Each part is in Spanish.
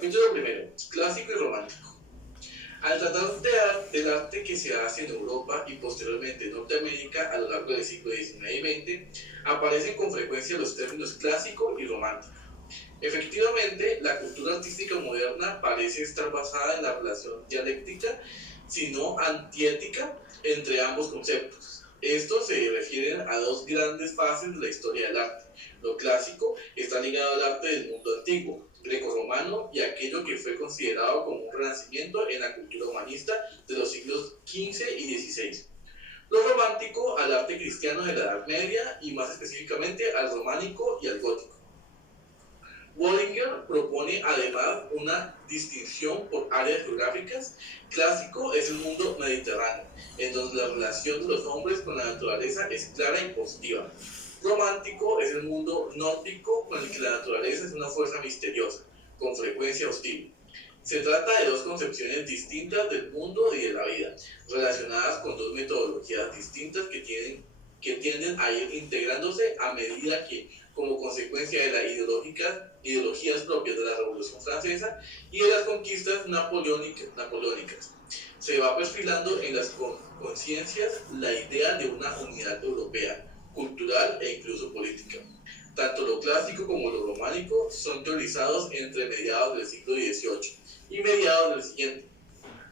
Capítulo primero, clásico y romántico. Al tratar del arte que se hace en Europa y posteriormente en Norteamérica a lo largo del siglo XIX y XX, aparecen con frecuencia los términos clásico y romántico. Efectivamente, la cultura artística moderna parece estar basada en la relación dialéctica, sino antiética, entre ambos conceptos. Estos se refieren a dos grandes fases de la historia del arte. Lo clásico está ligado al arte del mundo antiguo, grecorromano, y aquello que fue considerado como un renacimiento en la cultura humanista de los siglos XV y XVI. Lo romántico al arte cristiano de la Edad Media y más específicamente al románico y al gótico. Wallinger propone además una distinción por áreas geográficas. Clásico es el mundo mediterráneo, en donde la relación de los hombres con la naturaleza es clara y positiva. Romántico es el mundo nórdico, con el que la naturaleza es una fuerza misteriosa, con frecuencia hostil. Se trata de dos concepciones distintas del mundo y de la vida, relacionadas con dos metodologías distintas que tienden a ir integrándose a medida que, como consecuencia de las ideologías propias de la Revolución Francesa y de las conquistas napoleónicas, se va perfilando en las conciencias la idea de una unidad europea, cultural e incluso política. Tanto lo clásico como lo románico son teorizados entre mediados del siglo XVIII y mediados del siguiente.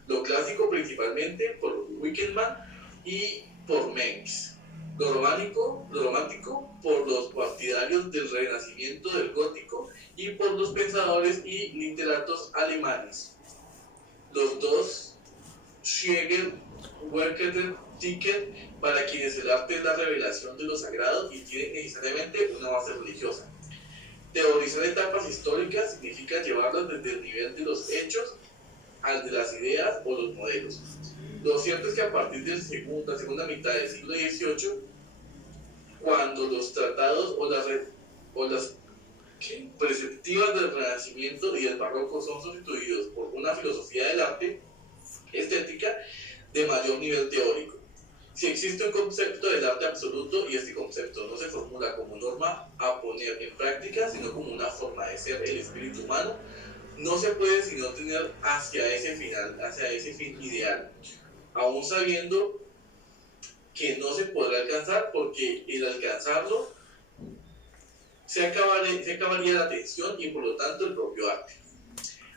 Lo clásico principalmente por Winckelmann y por Mengs. Lo romántico por los partidarios del renacimiento del gótico y por los pensadores y literatos alemanes. Los dos, Schlegel, Werkeder, Ticket, para quienes el arte es la revelación de lo sagrado y tiene necesariamente una base religiosa. Teorizar etapas históricas significa llevarlas desde el nivel de los hechos al de las ideas o los modelos. Lo cierto es que a partir de la segunda mitad del siglo XVIII, cuando los tratados o las perspectivas del Renacimiento y del Barroco son sustituidos por una filosofía del arte estética de mayor nivel teórico. Si existe un concepto del arte absoluto y este concepto no se formula como norma a poner en práctica, sino como una forma de ser el espíritu humano, no se puede sino tener hacia ese fin ideal, aún sabiendo que no se podrá alcanzar, porque el alcanzarlo se acabaría la atención y por lo tanto el propio arte.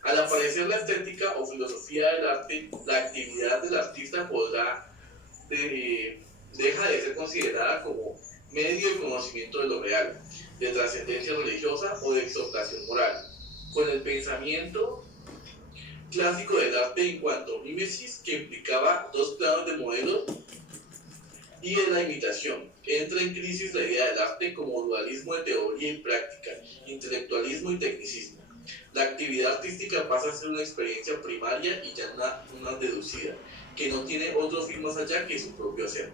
Al aparecer la estética o filosofía del arte, la actividad del artista deja de ser considerada como medio de conocimiento de lo real, de trascendencia religiosa o de exhortación moral. Con el pensamiento clásico del arte en cuanto a mímesis, que implicaba dos planos de modelos y de la imitación, entra en crisis la idea del arte como dualismo de teoría y práctica, intelectualismo y tecnicismo. La actividad artística pasa a ser una experiencia primaria y ya una deducida, que no tiene otro fin más allá que su propio hacer.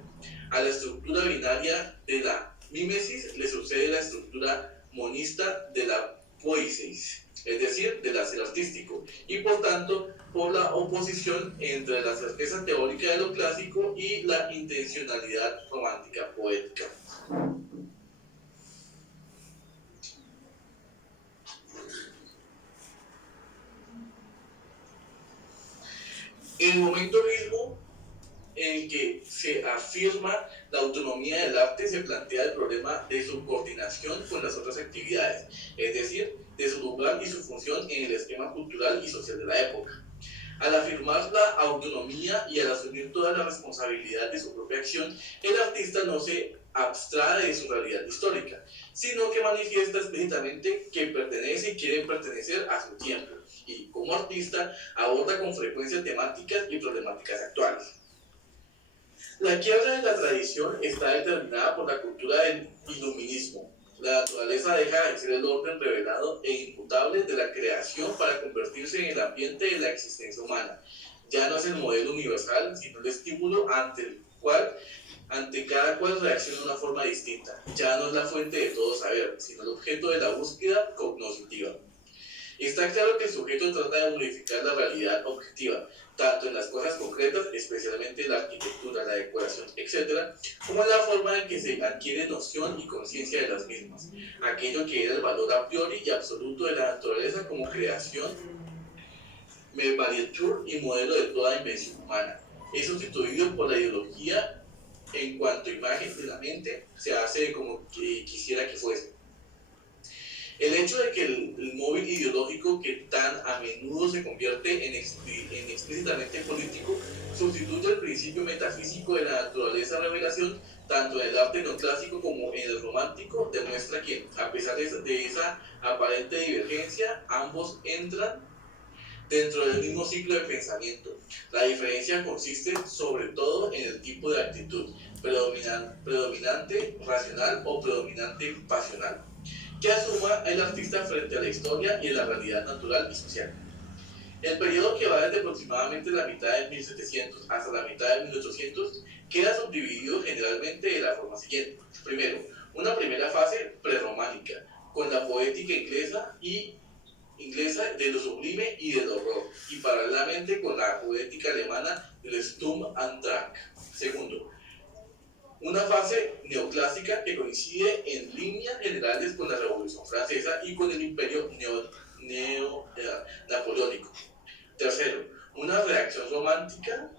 A la estructura binaria de la mímesis le sucede la estructura monista de la poiesis, es decir, del hacer artístico, y por tanto por la oposición entre la certeza teórica de lo clásico y la intencionalidad romántica poética. En el momento mismo en que se afirma la autonomía del arte, se plantea el problema de su coordinación con las otras actividades, es decir, de su lugar y su función en el esquema cultural y social de la época. Al afirmar la autonomía y al asumir toda la responsabilidad de su propia acción, el artista no se abstrae de su realidad histórica, sino que manifiesta explícitamente que pertenece y quiere pertenecer a su tiempo, y como artista aborda con frecuencia temáticas y problemáticas actuales. La quiebra de la tradición está determinada por la cultura del iluminismo. La naturaleza deja de ser el orden revelado e inmutable de la creación para convertirse en el ambiente de la existencia humana. Ya no es el modelo universal, sino el estímulo ante cada cual reacciona de una forma distinta. Ya no es la fuente de todo saber, sino el objeto de la búsqueda cognoscitiva. Está claro que el sujeto trata de modificar la realidad objetiva, tanto en las cosas concretas, especialmente la arquitectura, la decoración, etc., como en la forma en que se adquiere noción y conciencia de las mismas, aquello que era el valor a priori y absoluto de la naturaleza como creación Mervariatur y modelo de toda invención humana. Es sustituido por la ideología en cuanto imagen de la mente se hace como que quisiera que fuese. El hecho de que el móvil ideológico que tan a menudo se convierte en explícitamente político sustituye el principio metafísico de la naturaleza revelación tanto en el arte neoclásico como en el romántico demuestra que, a pesar de esa aparente divergencia, ambos entran dentro del mismo ciclo de pensamiento. La diferencia consiste sobre todo en el tipo de actitud, predominante racional o predominante pasional, que asuma el artista frente a la historia y a la realidad natural y social. El periodo que va desde aproximadamente la mitad de 1700 hasta la mitad de 1800 queda subdividido generalmente de la forma siguiente. Primero, una primera fase prerrománica, con la poética inglesa de lo sublime y del horror, y paralelamente con la poética alemana del Sturm und Drang. Segundo, una fase neoclásica que coincide en líneas generales con la Revolución Francesa y con el Imperio napoleónico. Tercero, una reacción romántica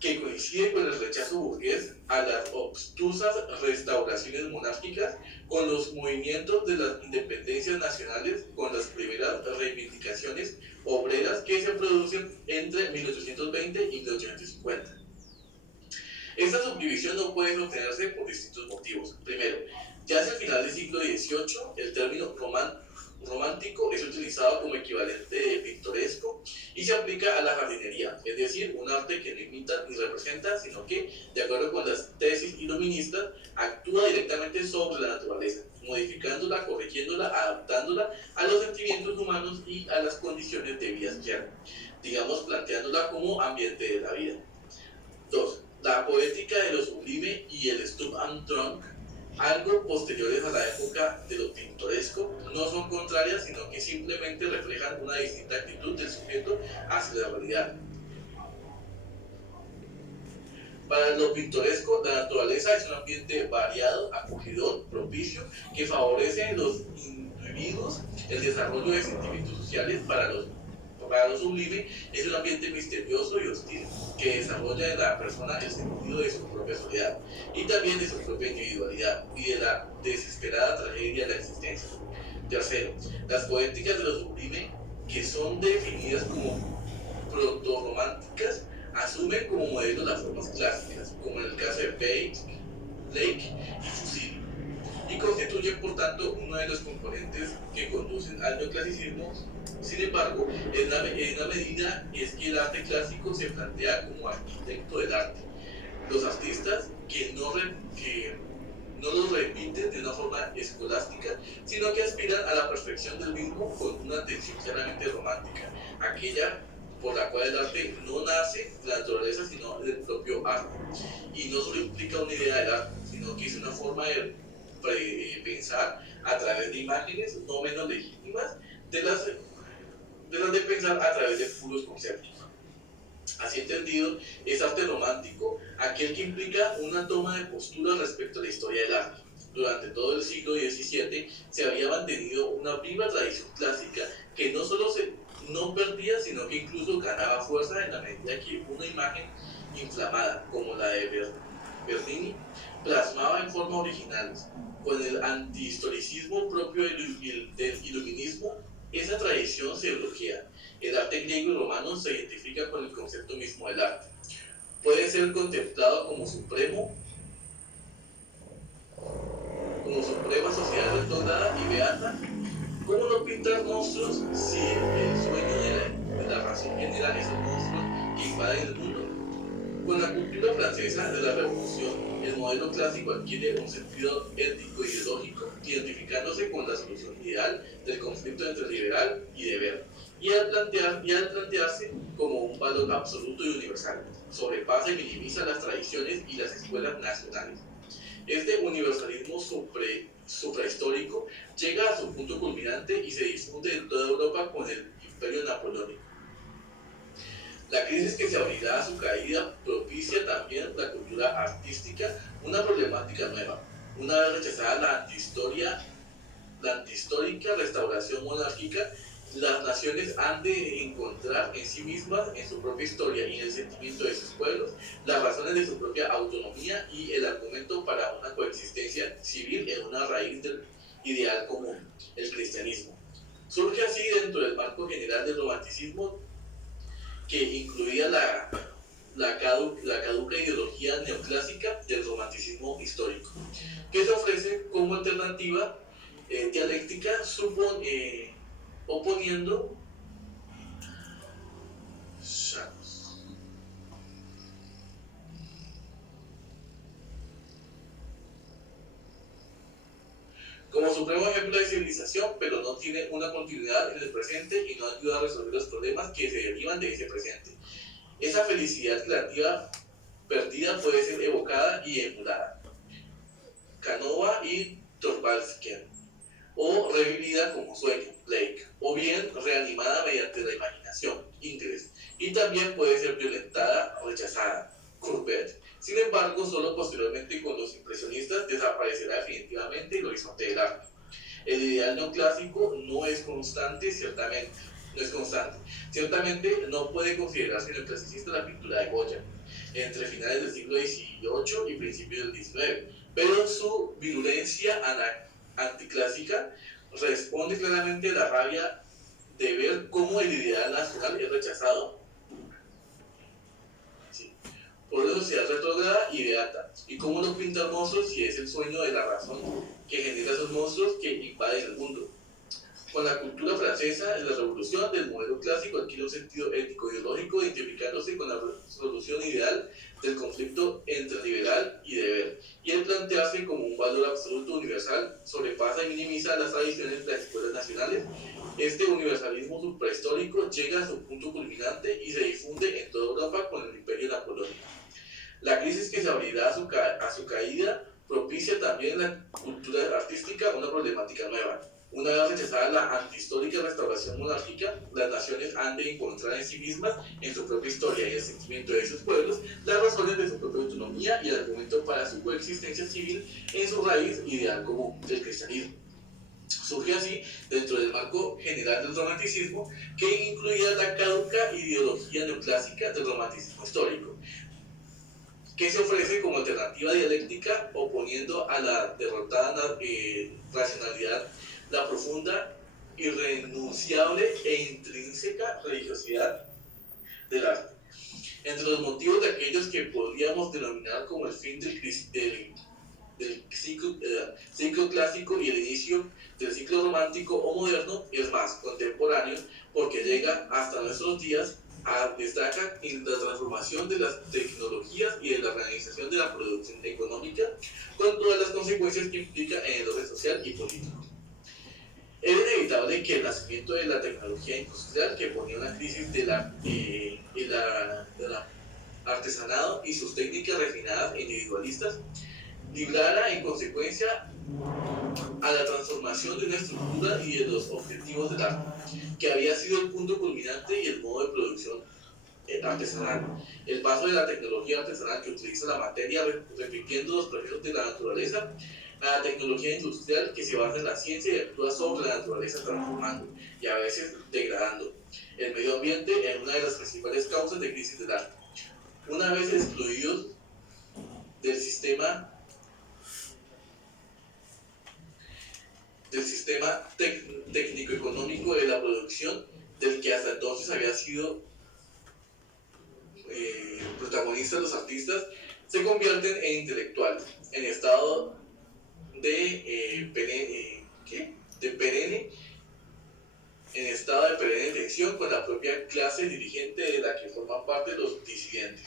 que coincide con el rechazo burgués a las obtusas restauraciones monárquicas, con los movimientos de las independencias nacionales, con las primeras reivindicaciones obreras que se producen entre 1820 y 1850. Esta subdivisión no puede sostenerse por distintos motivos. Primero, ya hacia el final del siglo XVIII, el término romántico es utilizado como equivalente de pintoresco y se aplica a la jardinería, es decir, un arte que no imita ni representa, sino que, de acuerdo con las tesis iluministas, actúa directamente sobre la naturaleza, modificándola, corrigiéndola, adaptándola a los sentimientos humanos y a las condiciones de vida social, digamos, planteándola como ambiente de la vida. 2. La poética de lo sublime y el Sturm und Drang, algo posteriores a la época de lo pintoresco, no son contrarias, sino que simplemente reflejan una distinta actitud del sujeto hacia la realidad. Para lo pintoresco, la naturaleza es un ambiente variado, acogedor, propicio, que favorece en los individuos el desarrollo de sentimientos sociales. Para lo sublime es un ambiente misterioso y hostil, que desarrolla en la persona el sentido de su propia soledad y también de su propia individualidad y de la desesperada tragedia de la existencia. Tercero, las poéticas de lo sublime, que son definidas como proto-románticas, asumen como modelo las formas clásicas, como en el caso de Blake y Fuseli, y constituyen por tanto uno de los componentes que conducen al neoclasicismo. Sin embargo, en la medida es que el arte clásico se plantea como arquitecto del arte. Los artistas que no los repiten de una forma escolástica, sino que aspiran a la perfección del mismo con una atención claramente romántica, aquella por la cual el arte no nace de la naturaleza, sino del propio arte. Y no solo implica una idea del arte, sino que es una forma de pensar a través de imágenes no menos legítimas de las de pensar a través de puros conceptos. Así entendido, es arte romántico aquel que implica una toma de postura respecto a la historia del arte. Durante todo el siglo XVII se había mantenido una viva tradición clásica que no solo no perdía, sino que incluso ganaba fuerza en la medida que una imagen inflamada, como la de Bernini, plasmaba en forma original. Con el antihistoricismo propio del iluminismo, esa tradición se bloquea. El arte griego y romano se identifica con el concepto mismo del arte. Puede ser contemplado como suprema sociedad retrógrada y beata. ¿Cómo no pintar monstruos si el sueño de la razón genera esos monstruos que invaden el mundo? Con la cultura francesa de la Revolución, el modelo clásico adquiere un sentido ético e ideológico, identificándose con la solución ideal del conflicto entre liberal y deber, y al plantearse como un valor absoluto y universal, sobrepasa y minimiza las tradiciones y las escuelas nacionales. Este universalismo suprahistórico llega a su punto culminante y se difunde en toda Europa con el Imperio Napoleónico. La crisis que se abrirá a su caída propicia también la cultura artística, una problemática nueva. Una vez rechazada la antihistórica restauración monárquica, Las naciones han de encontrar en sí mismas, en su propia historia y en el sentimiento de sus pueblos, las razones de su propia autonomía y el argumento para una coexistencia civil en una raíz del ideal común, el cristianismo. Surge así dentro del marco general del romanticismo, que incluía la caduca ideología neoclásica del romanticismo histórico, que se ofrece como alternativa dialéctica, oponiendo como supremo ejemplo de civilización, pero no tiene una continuidad en el presente y no ayuda a resolver los problemas que se derivan de ese presente. Esa felicidad creativa perdida puede ser evocada y emulada, Canova y Thorvaldsen, o revivida como sueño, Blake, o bien reanimada mediante la imaginación, Ingres, y también puede ser violentada o rechazada, Courbet. Sin embargo, solo posteriormente con los impresionistas desaparecerá definitivamente el horizonte del arte. El ideal neoclásico no es constante, ciertamente. Ciertamente no puede considerarse neoclasicista la pintura de Goya, entre finales del siglo XVIII y principios del XIX, pero su virulencia anticlásica responde claramente a la rabia de ver cómo el ideal nacional es rechazado por una sociedad retrógrada y beata, y cómo no pintar monstruos si es el sueño de la razón que genera esos monstruos que invaden el mundo. Con la cultura francesa, la revolución del modelo clásico adquiere un sentido ético-ideológico, identificándose con la solución ideal del conflicto entre liberal y deber, y el plantearse como un valor absoluto universal sobrepasa y minimiza las tradiciones de las escuelas nacionales. Este universalismo suprahistórico llega a su punto culminante y se difunde en toda Europa con el imperio napoleónico. La crisis que se abrirá a su caída propicia también en la cultura artística una problemática nueva. Una vez rechazada la antihistórica restauración monárquica, las naciones han de encontrar en sí mismas, en su propia historia y el sentimiento de sus pueblos, las razones de su propia autonomía y el argumento para su coexistencia civil en su raíz ideal común, el cristianismo. Surge así dentro del marco general del romanticismo, que incluía la caduca ideología neoclásica del romanticismo histórico, que se ofrece como alternativa dialéctica oponiendo a la derrotada racionalidad la profunda, irrenunciable e intrínseca religiosidad del arte. Entre los motivos de aquellos que podríamos denominar como el fin del ciclo clásico y el inicio del ciclo romántico o moderno, es más contemporáneo porque llega hasta nuestros días, destaca en la transformación de las tecnologías y de la organización de la producción económica, con todas las consecuencias que implica en el orden social y político. Era inevitable que el nacimiento de la tecnología industrial, que ponía una crisis de la artesanado y sus técnicas refinadas e individualistas, librara en consecuencia a la transformación de una estructura y de los objetivos del arte, que había sido el punto culminante y el modo de producción artesanal. El paso de la tecnología artesanal que utiliza la materia repitiendo los procesos de la naturaleza a la tecnología industrial que se basa en la ciencia y actúa sobre la naturaleza, transformando y a veces degradando el medio ambiente, en una de las principales causas de crisis del arte. Una vez excluidos del sistema técnico-económico de la producción, del que hasta entonces había sido protagonistas los artistas, se convierten en intelectuales, en estado de perenne tensión con la propia clase dirigente de la que forman parte los disidentes.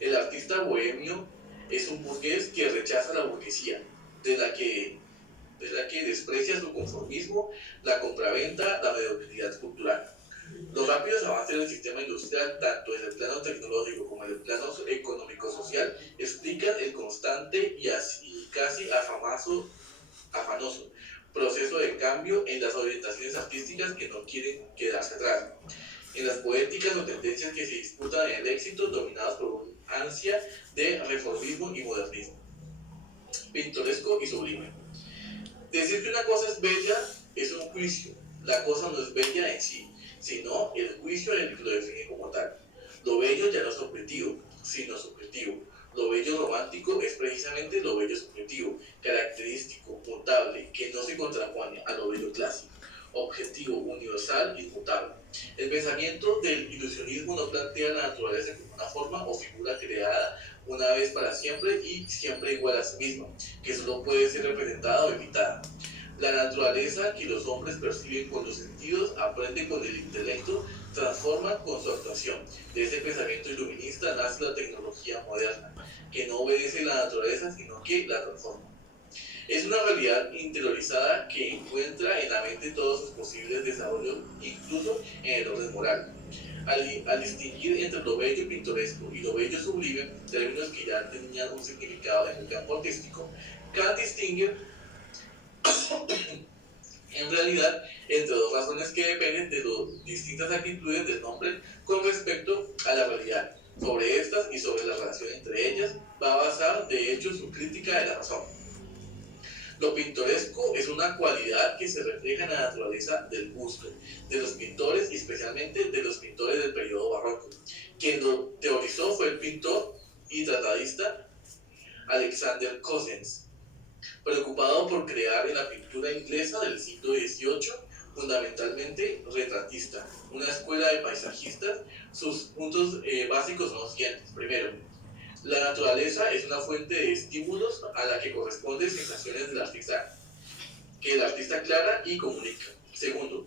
El artista bohemio es un burgués que rechaza la burguesía, de la que desprecia su conformismo, la compraventa, la mediocridad cultural. Los rápidos avances del sistema industrial, tanto en el plano tecnológico como en el plano económico-social, explican el constante y casi afanoso proceso de cambio en las orientaciones artísticas que no quieren quedarse atrás, en las poéticas o tendencias que se disputan en el éxito, dominadas por un ansia de reformismo y modernismo, pintoresco y sublime. Decir que una cosa es bella es un juicio. La cosa no es bella en sí, sino el juicio en el que lo define como tal. Lo bello ya no es objetivo, sino subjetivo. Lo bello romántico es precisamente lo bello subjetivo, característico, mutable, que no se contrapone a lo bello clásico, objetivo, universal, inmutable. El pensamiento del ilusionismo no plantea la naturaleza como una forma o figura creada una vez para siempre y siempre igual a sí misma, que solo puede ser representada o imitada. La naturaleza que los hombres perciben con los sentidos, aprenden con el intelecto, transforman con su actuación. De ese pensamiento iluminista nace la tecnología moderna, que no obedece la naturaleza, sino que la transforma. Es una realidad interiorizada que encuentra en la mente todos sus posibles desarrollos, incluso en el orden moral. Al distinguir entre lo bello pintoresco y lo bello sublime, términos que ya tenían un significado en el campo artístico, Kant distingue en realidad entre dos razones que dependen de las distintas actitudes del hombre con respecto a la realidad. Sobre estas y sobre la relación entre ellas va a basar de hecho su crítica de la razón. Lo pintoresco es una cualidad que se refleja en la naturaleza del gusto de los pintores y especialmente de los pintores del periodo barroco. Quien lo teorizó fue el pintor y tratadista Alexander Cossens, preocupado por crear en la pintura inglesa del siglo XVIII, fundamentalmente retratista, una escuela de paisajistas. Sus puntos básicos son los siguientes. Primero, la naturaleza es una fuente de estímulos a la que corresponden sensaciones del artista, que el artista aclara y comunica. Segundo,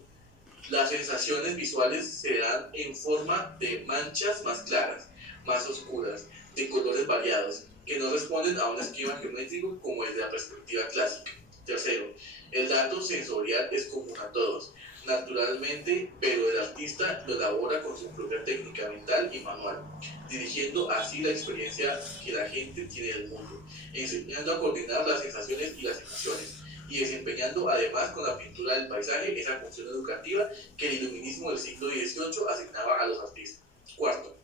las sensaciones visuales se dan en forma de manchas más claras, más oscuras, de colores variados, que no responden a un esquema geométrico como el de la perspectiva clásica. Tercero, el dato sensorial es común a todos, naturalmente, pero el artista lo elabora con su propia técnica mental y manual, dirigiendo así la experiencia que la gente tiene del mundo, enseñando a coordinar las sensaciones y las emociones, y desempeñando además con la pintura del paisaje esa función educativa que el iluminismo del siglo XVIII asignaba a los artistas. Cuarto,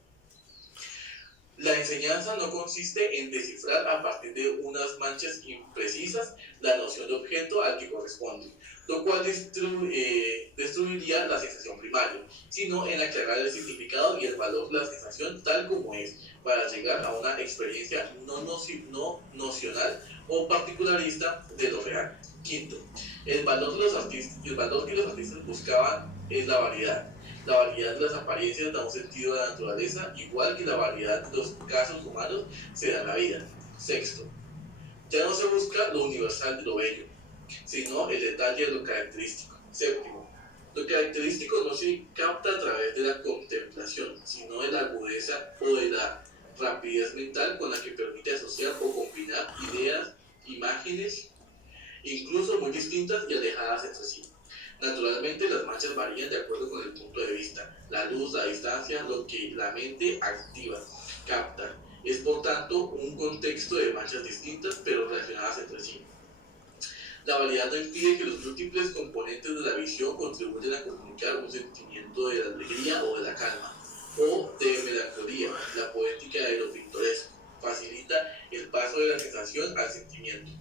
la enseñanza no consiste en descifrar a partir de unas manchas imprecisas la noción de objeto al que corresponde, lo cual destruiría la sensación primaria, sino en aclarar el significado y el valor de la sensación tal como es, para llegar a una experiencia no nocional o particularista de lo real. Quinto, el valor que los artistas buscaban es la variedad. La variedad de las apariencias da un sentido a la naturaleza, igual que la variedad de los casos humanos se da en la vida. Sexto, ya no se busca lo universal de lo bello, sino el detalle de lo característico. Séptimo, lo característico no se capta a través de la contemplación, sino de la agudeza o de la rapidez mental con la que permite asociar o combinar ideas, imágenes, incluso muy distintas y alejadas entre sí. Naturalmente, las manchas varían de acuerdo con el punto de vista, la luz, la distancia, lo que la mente activa, capta. Es por tanto un contexto de manchas distintas pero relacionadas entre sí. La variedad no impide que los múltiples componentes de la visión contribuyan a comunicar un sentimiento de la alegría o de la calma, o de melancolía, la poética de lo pintoresco. Facilita el paso de la sensación al sentimiento.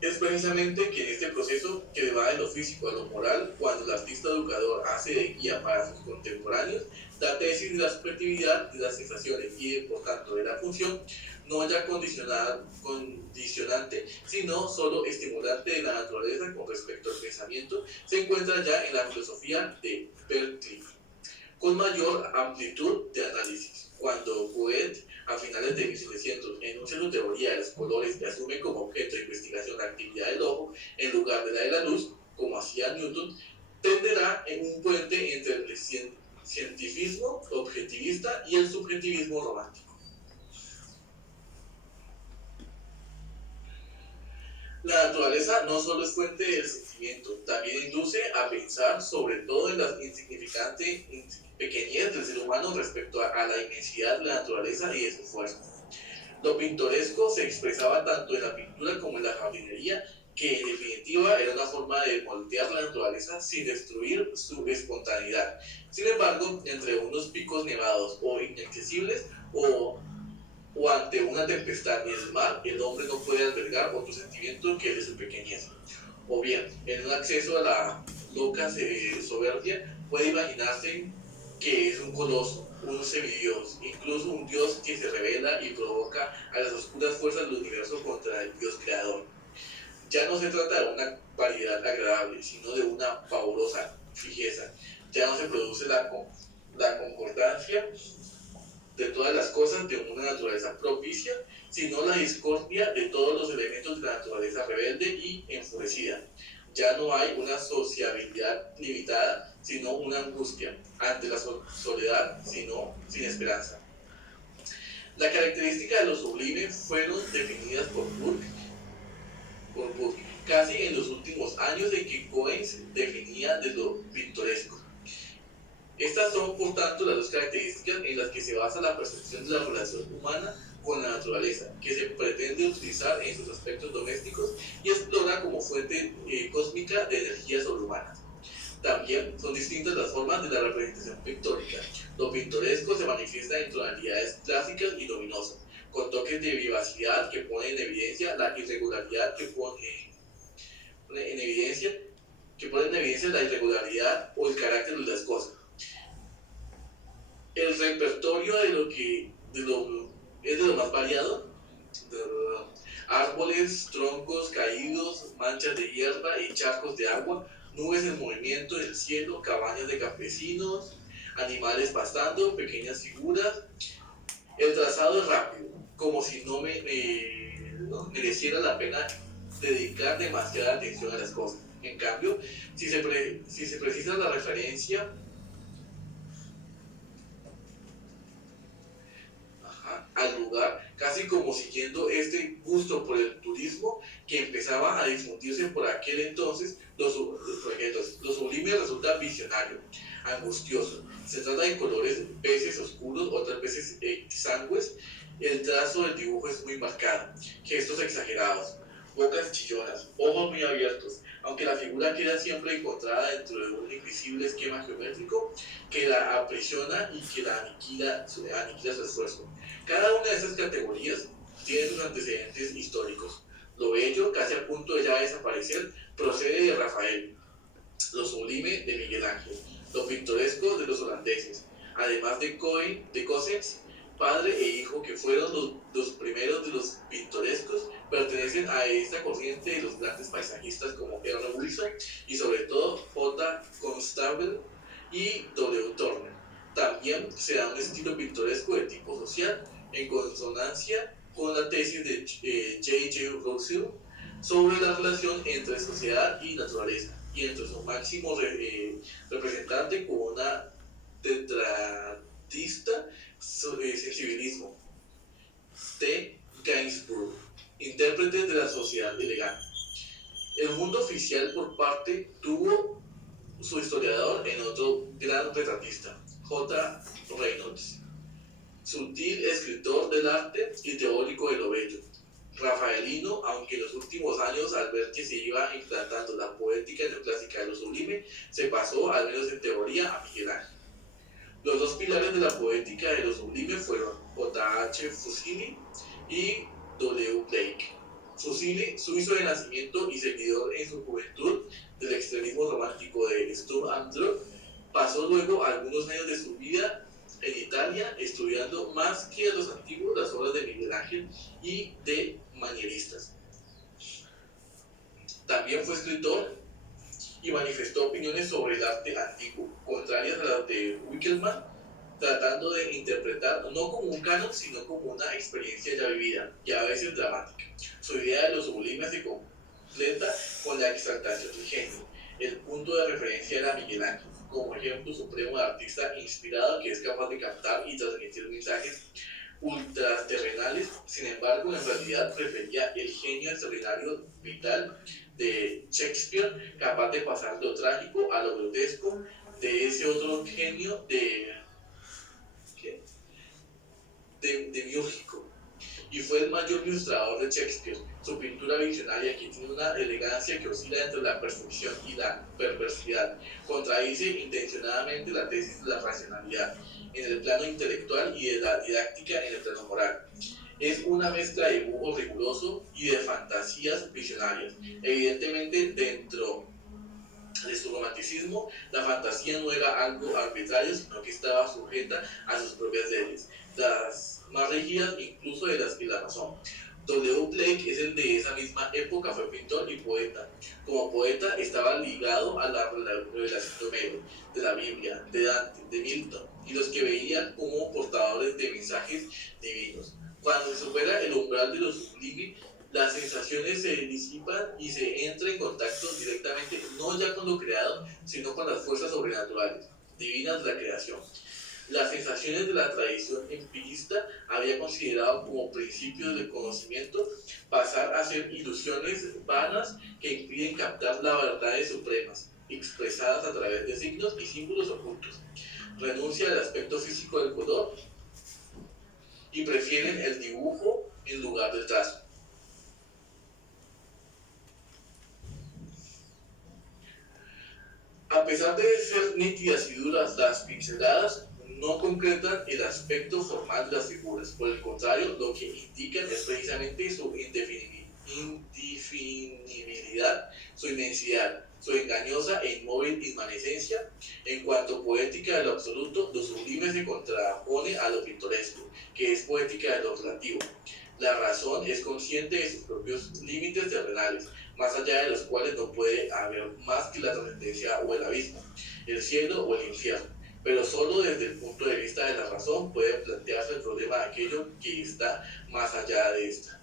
Es precisamente que en este proceso que va de lo físico a lo moral, cuando el artista educador hace de guía para sus contemporáneos, da tesis de la subjetividad de las sensaciones y por tanto de la función, no ya condicionante, sino solo estimulante de la naturaleza con respecto al pensamiento, se encuentra ya en la filosofía de Berkeley, con mayor amplitud de análisis. Cuando Goethe, a finales de 1700, enuncia su teoría de los colores y asume como objeto de investigación la actividad del ojo en lugar de la de la luz, como hacía Newton, tenderá en un puente entre el cientifismo objetivista y el subjetivismo romántico. La naturaleza no solo es fuente del sentimiento, también induce a pensar sobre todo en la insignificante pequeñez del ser humano respecto a la inmensidad de la naturaleza y de su fuerza. Lo pintoresco se expresaba tanto en la pintura como en la jardinería, que en definitiva era una forma de moldear la naturaleza sin destruir su espontaneidad. Sin embargo, entre unos picos nevados o inaccesibles o ante una tempestad en el mar, el hombre no puede albergar otro sentimiento que el de su pequeñez. O bien, en un acceso a la loca soberbia, puede imaginarse que es un coloso, un semidios, incluso un dios que se revela y provoca a las oscuras fuerzas del universo contra el dios creador. Ya no se trata de una variedad agradable, sino de una pavorosa fijeza. Ya no se produce la concordancia de todas las cosas de una naturaleza propicia, sino la discordia de todos los elementos de la naturaleza rebelde y enfurecida. Ya no hay una sociabilidad limitada, sino una angustia ante la soledad, sino sin esperanza. La característica de lo sublime fueron definidas por Burke casi en los últimos años en que Coens definía de lo pintoresco. Estas son, por tanto, las dos características en las que se basa la percepción de la relación humana con la naturaleza, que se pretende utilizar en sus aspectos domésticos y explora como fuente cósmica de energía sobrehumana. También son distintas las formas de la representación pictórica. Lo pintoresco se manifiesta en tonalidades clásicas y luminosas, con toques de vivacidad que ponen en evidencia la irregularidad que pone en evidencia la irregularidad o el carácter de las cosas. El repertorio es de lo más variado. Árboles, troncos caídos, manchas de hierba y charcos de agua, nubes en movimiento en el cielo, cabañas de campesinos, animales pastando, pequeñas figuras. El trazado es rápido, como si no mereciera la pena dedicar demasiada atención a las cosas. En cambio, si se precisa la referencia al lugar, casi como siguiendo este gusto por el turismo que empezaba a difundirse por aquel entonces, lo sublime resulta visionario, angustioso. Se trata de colores veces oscuros, otras veces exangües. El trazo del dibujo es muy marcado, gestos exagerados, bocas chillonas, ojos muy abiertos, aunque la figura queda siempre encontrada dentro de un invisible esquema geométrico que la aprisiona y que la aniquila su esfuerzo. Cada una de esas categorías tiene sus antecedentes históricos. Lo bello, casi a punto de ya desaparecer, procede de Rafael, lo sublime de Miguel Ángel, lo pintoresco de los holandeses, además de Cossens, padre e hijo, que fueron los primeros de los pintorescos, pertenecen a esta corriente de los grandes paisajistas como R. Wilson y sobre todo J. Constable y W. Turner. También se da un estilo pintoresco de tipo social, en consonancia con la tesis de J. Russell sobre la relación entre sociedad y naturaleza, y entre su máximo representante como una tetradista sensibilismo, T. Gainsborough, intérprete de la sociedad elegante. El mundo oficial por parte tuvo su historiador en otro gran retratista, J. Reynolds, sutil escritor del arte y teórico de lo bello. Rafaelino, aunque en los últimos años, al ver que se iba implantando la poética neoclásica de lo sublime, se pasó, al menos en teoría, a Miguel Ángel. Los dos pilares de la poética de lo sublime fueron J.H. Fuseli y W. Blake. Fuseli, suizo de nacimiento y seguidor en su juventud del extremismo romántico de Sturm und Drang, pasó luego algunos años de su vida en Italia estudiando más que a los antiguos las obras de Miguel Ángel y de manieristas. También fue escritor y manifestó opiniones sobre el arte antiguo, contrarias a las de Winckelmann, tratando de interpretar no como un canon, sino como una experiencia ya vivida y a veces dramática. Su idea de lo sublime se completa con la exaltación del genio. El punto de referencia era Miguel Ángel, como ejemplo supremo de artista inspirado que es capaz de captar y transmitir mensajes ultraterrenales. Sin embargo, en realidad prefería el genio extraordinario vital de Shakespeare, capaz de pasar de lo trágico a lo grotesco, de ese otro genio demiúrgico. Y fue el mayor ilustrador de Shakespeare. Su pintura visionaria, que tiene una elegancia que oscila entre la perfección y la perversidad, contradice intencionadamente la tesis de la racionalidad en el plano intelectual y de la didáctica en el plano moral. Es una mezcla de dibujo riguroso y de fantasías visionarias. Evidentemente, dentro de su romanticismo, la fantasía no era algo arbitrario, sino que estaba sujeta a sus propias leyes, las más rígidas incluso de las que la razón. W. Blake es el de esa misma época, fue pintor y poeta. Como poeta estaba ligado a la revelación de Homero, de la Biblia, de Dante, de Milton, y los que veían como portadores de mensajes divinos. Cuando se supera el umbral de lo sublime, las sensaciones se disipan y se entra en contacto directamente, no ya con lo creado, sino con las fuerzas sobrenaturales, divinas de la creación. Las sensaciones de la tradición empirista había considerado como principios del conocimiento pasar a ser ilusiones vanas que impiden captar las verdades supremas, expresadas a través de signos y símbolos ocultos. Renuncia al aspecto físico del color y prefieren el dibujo en lugar del trazo. A pesar de ser nítidas y duras, las pinceladas no concretan el aspecto formal de las figuras. Por el contrario, lo que indican es precisamente su indefinibilidad, su inmensidad, su engañosa e inmóvil inmanescencia. En cuanto poética de lo absoluto, lo sublime se contrapone a lo pintoresco, que es poética de lo relativo. La razón es consciente de sus propios límites terrenales, más allá de los cuales no puede haber más que la trascendencia o el abismo, el cielo o el infierno. Pero solo desde el punto de vista de la razón puede plantearse el problema de aquello que está más allá de esta.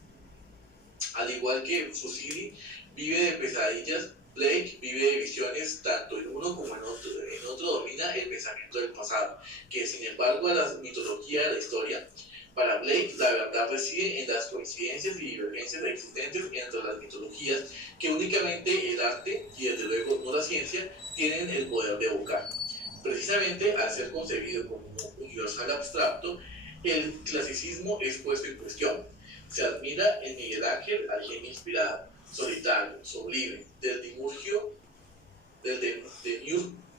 Al igual que Fuseli vive de pesadillas, Blake vive de visiones, tanto en uno como en otro domina el pensamiento del pasado, que sin embargo a la mitología de la historia. Para Blake, la verdad reside en las coincidencias y divergencias existentes entre las mitologías que únicamente el arte, y desde luego no la ciencia, tienen el poder de evocar. Precisamente al ser concebido como universal abstracto, el clasicismo es puesto en cuestión. Se admira en Miguel Ángel al genio inspirado, solitario, sublime, del Dimurgio, del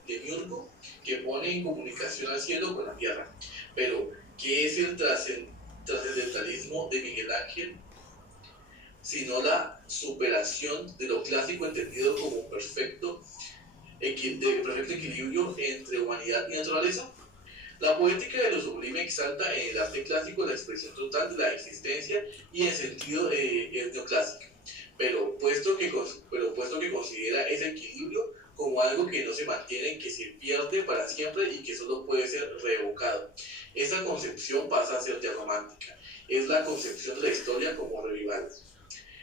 Demiurgo, que pone en comunicación al cielo con la tierra. Pero, ¿qué es el trascendentalismo de Miguel Ángel? Sino la superación de lo clásico entendido como perfecto equilibrio entre humanidad y naturaleza. La poética de lo sublime exalta en el arte clásico la expresión total de la existencia y en sentido neoclásico, pero puesto que considera ese equilibrio como algo que no se mantiene, que se pierde para siempre y que solo puede ser reevocado. Esa concepción pasa a ser ya romántica, es la concepción de la historia como revival.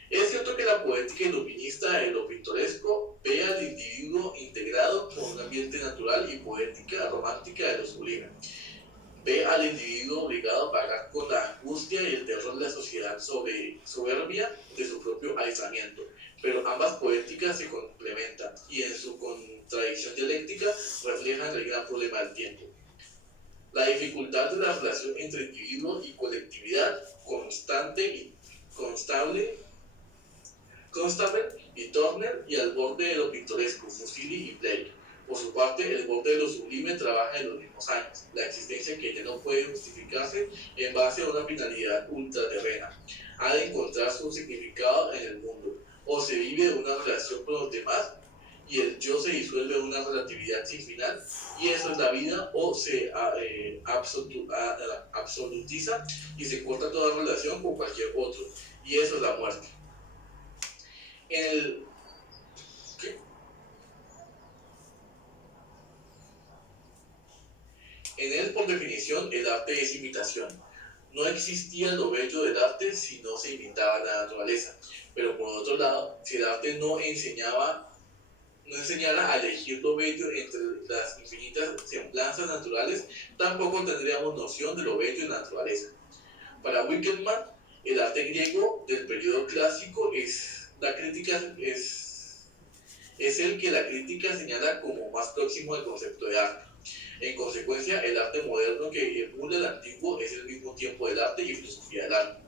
Es cierto que la poética iluminista de lo pintoresco ve al individuo integrado con un ambiente natural y poética romántica de lo sublime. Ve al individuo obligado a pagar con la angustia y el terror de la sociedad soberbia de su propio aislamiento. Pero ambas poéticas se complementan y en su contradicción dialéctica reflejan el gran problema del tiempo. La dificultad de la relación entre individuo y colectividad, constante y Turner, y al borde de lo pintoresco, Fuseli y Blake. Por su parte, el borde de lo sublime trabaja en los mismos años, la existencia que ya no puede justificarse en base a una finalidad ultraterrena. Ha de encontrar su significado en el mundo, o se vive de una relación con los demás, y el yo se disuelve en una relatividad sin final, y eso es la vida, o se absolutiza y se corta toda relación con cualquier otro, y eso es la muerte. En él, por definición, el arte es imitación. No existía lo bello del arte si no se imitaba la naturaleza. Pero por otro lado, si el arte no enseñara a elegir lo bello entre las infinitas semblanzas naturales, tampoco tendríamos noción de lo bello en la naturaleza. Para Winckelmann, el arte griego del periodo clásico es el que la crítica señala como más próximo al concepto de arte. En consecuencia, el arte moderno que emula el antiguo es al mismo tiempo el arte y filosofía del arte.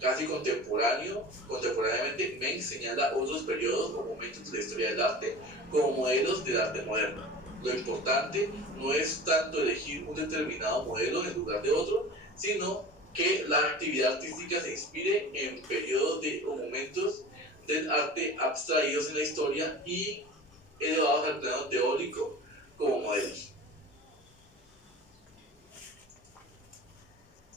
Casi contemporáneamente, Mengs señala otros periodos o momentos de la historia del arte como modelos del arte moderno. Lo importante no es tanto elegir un determinado modelo en lugar de otro, sino que la actividad artística se inspire en periodos o momentos del arte abstraídos en la historia y elevados al plano teórico como modelos.